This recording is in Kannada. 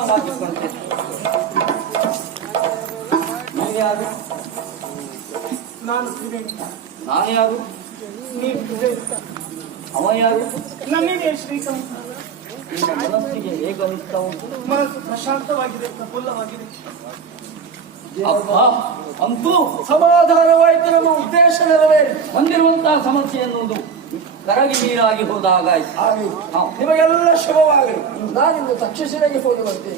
ಸಮಾಧಾನವಾಗಿಕೊಂಡೆ. ನೀನು ಯಾರು? ನಾನು ತ್ರಿವೇಣಿ. ನಾನು ಯಾರು? ನೀನು ತ್ರಿವೇಣಿ. ಅವ ಯಾರು? ನನ್ನಿದೆ ಶ್ರೀಕಾಂತ. ನಿಮ್ಮ ಮನಸ್ಸಿಗೆ ಹೇಗೆ ಅನಿಸ್ತಾ ಉಂಟು? ಮನಸ್ಸು ಪ್ರಶಾಂತವಾಗಿದೆ, ಪ್ರಫುಲ್ಲವಾಗಿದೆ. ಅಪ್ಪ, ಅಂತೂ ಸಮಾಧಾನವಾಯಿತು. ನಮ್ಮ ಉದ್ದೇಶ ನೆರವೇರಿ ಬಂದಿರುವಂತಹ ಸಮಸ್ಯೆ ಎನ್ನುವುದು ಕರಗಿ ನೀರಾಗಿ ಹೋದಾಗ ನಿಮಗೆಲ್ಲ ಶುಭವಾಗಲಿ. ನಾನಿಂದು ತಕ್ಷಶಿಲೆಗೆ ಹೋಗುವಂತೆ.